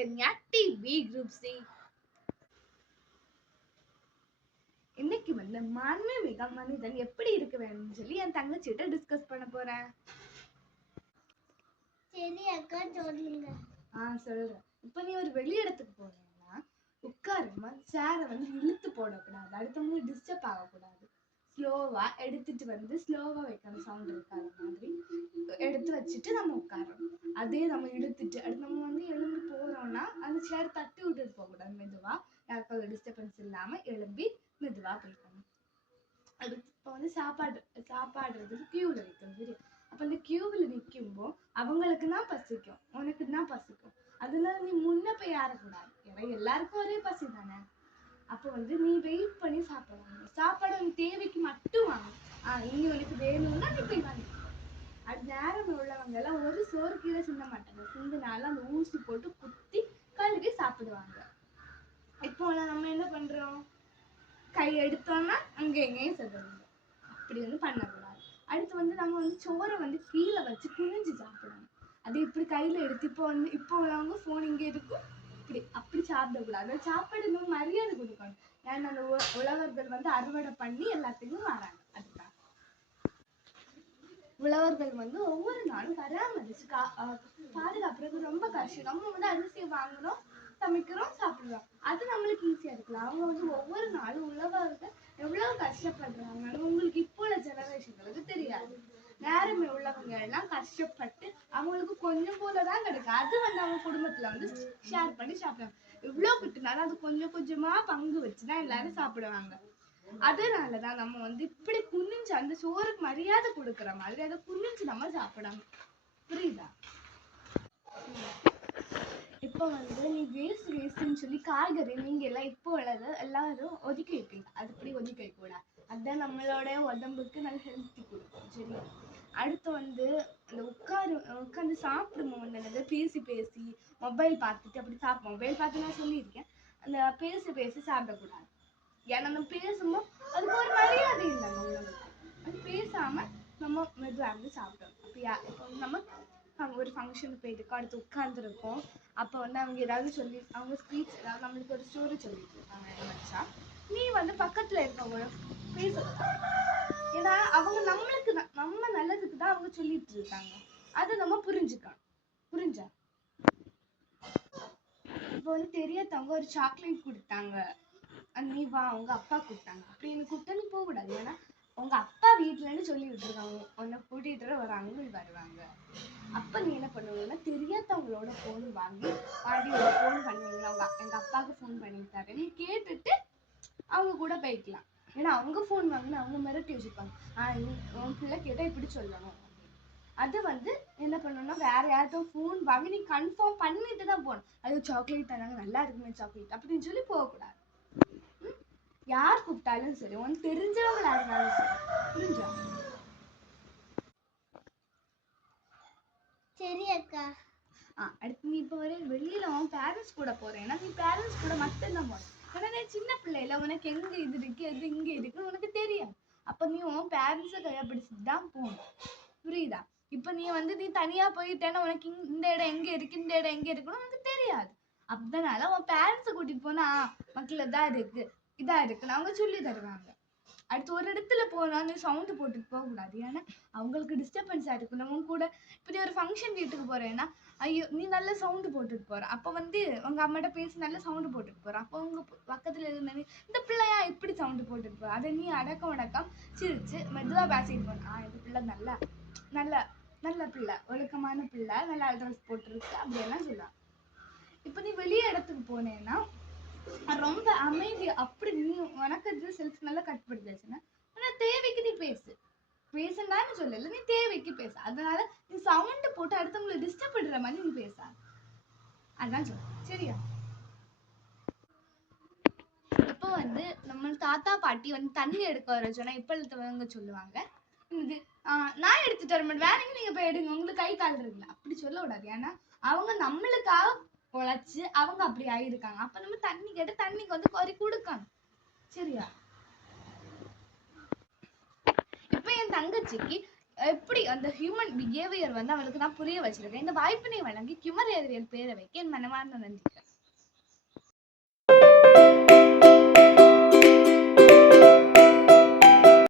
உங்களுடன் active B group C. இன்னைக்கு வந்து மாண்புமிகு மனிதன் எப்படி இருக்க வேணும்னு சொல்லி என் தங்கச்சிட்ட டிஸ்கஸ் பண்ண போறேன். சரி அக்கா சொல்லுங்க. சொல்றேன். இப்ப நீ ஒரு வெளி இடத்துக்கு போறேன்னா உட்காருமா சேரை வந்து இழுத்து போடக்கூடாது, அடுத்தவங்க டிஸ்டர்ப் ஆகக்கூடாது. ஸ்லோவா எடுத்துட்டு வந்து ஸ்லோவா வைக்கணும், சவுண்ட் இருக்காத மாதிரி எடுத்து வச்சுட்டு நம்ம உட்காரணும். அதே நம்ம இழுத்துட்டு அடுத்து நம்ம வந்து எழும்பி போறோம்னா அந்த சேர் தட்டி விட்டுட்டு போகக்கூடாது. மெதுவா யாருக்கும் டிஸ்டர்பன்ஸ் இல்லாம எழும்பி மெதுவா போய்க்கணும். அடுத்து இப்போ வந்து சாப்பாடுறதுக்கு கியூல வைக்கணும் தெரியும். அப்ப அந்த கியூவில் நிற்கும்போ அவங்களுக்கு தான் பசிக்கும், உனக்கு தான் பசிக்கும். அதனால நீ முன்ன போய் யாரக்கூடாது, ஏன்னா எல்லாருக்கும் ஒரே பசி தானே. அப்போ வந்து நீ வெயிட் பண்ணி சாப்பிடணும். சாப்பாடு உன் தேவைக்கு மட்டும் வாங்க. இனி உனக்கு வேணும்னா நீ போய் வாங்கிக்கோ. அது நேரம் உள்ளவங்க எல்லாம் ஒரு சோறு கீழே சிந்த மாட்டாங்க, சிந்தினால அந்த ஊசி போட்டு குத்தி கழுவி சாப்பிடுவாங்க. இப்போ நம்ம என்ன பண்றோம், கை எடுத்தோம்னா அங்க எங்கேயும் செதுருங்க. அப்படி வந்து பண்ணக்கூடாது. அடுத்து வந்து நம்ம வந்து சோறை வந்து கீழே வச்சு குனிஞ்சு சாப்பிடணும். அது இப்படி கையில எடுத்து இப்போ உள்ளவங்க போன் இங்க இருக்கும், அப்படி சாப்பிடக்கூடாது. சாப்பாடு நம்ம மரியாதை கொடுக்கணும். ஏன்னா அந்த உழவர்கள் வந்து அறுவடை பண்ணி எல்லாத்தையும் வராங்க. அதுக்காக உழவர்கள் வந்து ஒவ்வொரு நாளும் பராமரிச்சு பாதுகாப்புறது ரொம்ப கஷ்டம். நம்ம வந்து அரிசியை வாங்குறோம், சமைக்கிறோம், சாப்பிடுறோம், அது நம்மளுக்கு ஈஸியா இருக்குல்ல. அவங்க வந்து ஒவ்வொரு நாளும் உழவர்கள் எவ்வளவு கஷ்டப்படுறாங்கன்னு உங்களுக்கு இப்போ உள்ள ஜெனரேஷன்களுக்கு தெரியாது. நேரமே உள்ளவங்க எல்லாம் கஷ்டப்பட்டு அவங்களுக்கு கொஞ்சம் போலதான் கிடைக்கும். அது வந்து அவங்க குடும்பத்துல வந்து ஷேர் பண்ணி சாப்பிடுவாங்க. இவ்வளவு கிட்டுனாலும் அது கொஞ்சம் கொஞ்சமா பங்கு வச்சுதான் எல்லாரும் சாப்பிடுவாங்க. அதனாலதான் நம்ம வந்து இப்படி குனிஞ்சு அந்த சோறுக்கு மரியாதை கொடுக்குற மாதிரி அதை குனிஞ்சு நம்ம சாப்பிடணும். புரியுதா? இப்போ வந்து நீ வேஸ்ட்ன்னு சொல்லி காய்கறி நீங்க எல்லாம் இப்போ உள்ளது எல்லாரும் ஒதுக்கி வைப்பீங்க. அது இப்படி ஒதுக்கி வைக்க கூடாது. அதுதான் நம்மளோட உடம்புக்கு நல்ல ஹெல்த்தி கொடுக்கும். சரியா? அடுத்து வந்து அந்த உட்காந்து சாப்பிடும்போது என்னது பேசி மொபைல் பார்த்துட்டு அப்படி சாப்பிடும். மொபைல் பார்த்து நான் சொல்லியிருக்கேன், அந்த பேசி சாப்பிடக்கூடாது. ஏன்னா நம்ம பேசும்போது அதுக்கு ஒரு மரியாதை இல்லைங்க உணவுக்கு. அது பேசாம நம்ம மெதுவாக இருந்து சாப்பிடணும். இப்போ நம்ம ஒரு ஃபங்க்ஷனுக்கு போயிட்டு அடுத்து உட்காந்துருக்கோம். அப்போ வந்து அவங்க ஏதாவது அவங்க ஸ்பீச் ஏதாவது நம்மளுக்கு ஒரு ஸ்டோரி சொல்லிட்டு இருக்காங்க நினைச்சா நீ வந்து பக்கத்துல இருக்கவங்க பேசக்கூடாது. ஏன்னா அவங்க நம்மளுக்கு தான், நம்ம நல்லதுக்கு தான் அவங்க சொல்லிட்டு இருக்காங்க. அதை நம்ம புரிஞ்சுக்கணும். புரிஞ்சா? இப்போ வந்து தெரியாதவங்க ஒரு சாக்லேட் கொடுத்தாங்க, நீ வா உங்க அப்பா கூப்பிட்டாங்க, அப்படி எனக்கு கூப்பிட்டா நீ போக கூடாது. ஏன்னா உங்க அப்பா வீட்டுலன்னு சொல்லி விட்டுருக்காங்க, உன்னை கூட்டிட்டு ஒரு அங்கிள் வருவாங்க. அப்ப நீ என்ன பண்ணுவீங்கன்னா தெரியாதவங்களோட போன் வாங்கி ஒரு போன் பண்ணுவீங்களா, எங்க அப்பாவுக்கு போன் பண்ணி தரேன் நீ கேட்டுட்டு அவங்க கூட போய்க்கலாம். ஏன்னா அவங்க போன் வாங்கினா அவங்க மிரட்டி வச்சுப்பாங்க, உன் பிள்ளை கேட்டா இப்படி சொல்லணும். அது வந்து என்ன பண்ணணும்னா வேற யார்ட்டும் போன் வாங்கி நீ கன்ஃபார்ம் பண்ணிட்டு தான் போகணும். அது சாக்லேட் தராங்க நல்லா இருக்குமே சாக்லேட் அப்படின்னு சொல்லி போகக்கூடாது. யார் கூப்பிட்டாலும் சரி, உனக்கு தெரிஞ்சவங்களா இருந்தாலும் சரி. புரிஞ்சா? சரி அக்கா. அடுத்து நீ இப்போ வெளியில உன் பேரண்ட்ஸ் கூட போறேன்னா நீ பேரண்ட்ஸ் கூட மட்டும்தான் போகணும். ஏன்னா நீ சின்ன பிள்ளைல உனக்கு எங்க இது இருக்கு எது இங்க இருக்கு உனக்கு தெரியாது. அப்ப நீ உன் பேரண்ட்ஸை கையை பிடிச்சிட்டு தான் போகணும். புரியுதா? இப்ப நீ வந்து நீ தனியா போயிட்டேன்னா உனக்கு இந்த இடம் எங்க இருக்கு இந்த இடம் எங்க இருக்குன்னு உனக்கு தெரியாது. அதனால உன் பேரண்ட்ஸை கூட்டிட்டு போனா மக்கள் இதா இருக்குன்னு அவங்க சொல்லி தருவாங்க. அடுத்து ஒரு இடத்துல போனா நீ சவுண்டு போட்டுட்டு போகக்கூடாது. ஏன்னா அவங்களுக்கு டிஸ்டர்பன்ஸா இருக்கும். நம்ம கூட இப்போ நீ ஒரு ஃபங்க்ஷன் வீட்டுக்கு போறேன்னா ஐயோ நீ நல்ல சவுண்டு போட்டுட்டு போற, அப்போ வந்து உங்க அம்மாட்ட பேசி நல்ல சவுண்டு போட்டுட்டு போற, அப்போ உங்க பக்கத்துல இருந்த நீ இந்த பிள்ளையா இப்படி சவுண்டு போட்டுட்டு போற, அதை நீ அடக்கம் சிரிச்சு மெதுவா பேசிட்டு போன, இந்த பிள்ளை நல்ல பிள்ளை, ஒழுக்கமான பிள்ளை, நல்ல ட்ரெஸ் போட்டுருக்கு அப்படியெல்லாம் சொல்லலாம். இப்போ நீ வெளியே இடத்துக்கு போனேன்னா ரொம்ப அமைதி, அப்படி நீ உனக்கு செல்ஃப் நல்லா கட்டுப்படுத்தாச்சுன்னா தேவைக்கு நீ பேசுனான்னு சொல்லல, நீ தேவைக்கு பேசு. அதனால நீ சவுண்ட் போட்டு அடுத்தவங்களை டிஸ்டர்ப் பண்ற மாதிரி நீ பேசாத. அதான் சொல்ல. சரியா? இப்போ வந்து நம்ம தாத்தா பாட்டி வந்து தண்ணி எடுக்க வர சொன்னா இப்ப எழுத்தவங்க சொல்லுவாங்க, இது நான் எடுத்துட்டு வர மாட்டேன், வேற நீங்க போய் எடுங்க, உங்களுக்கு கை கால் இருக்குல்ல, அப்படி சொல்ல விடாது. ஏன்னா அவங்க நம்மளுக்காக உழைச்சு அவங்க அப்படி ஆயிருக்காங்க. அப்ப நம்ம தண்ணி கேட்டு தண்ணிக்கு வந்து கோரி கொடுக்கணும். சரியா? இப்ப என் தங்கச்சிக்கு எப்படி அந்த ஹியூமன் பிஹேவியர் வந்து அவளுக்கு நான் புரிய வச்சிருக்கேன். இந்த வாய்ப்பினை வழங்கி குமரி அறிவியல் பேரவைக்கு என் மனமார்ந்த நன்றிகள்.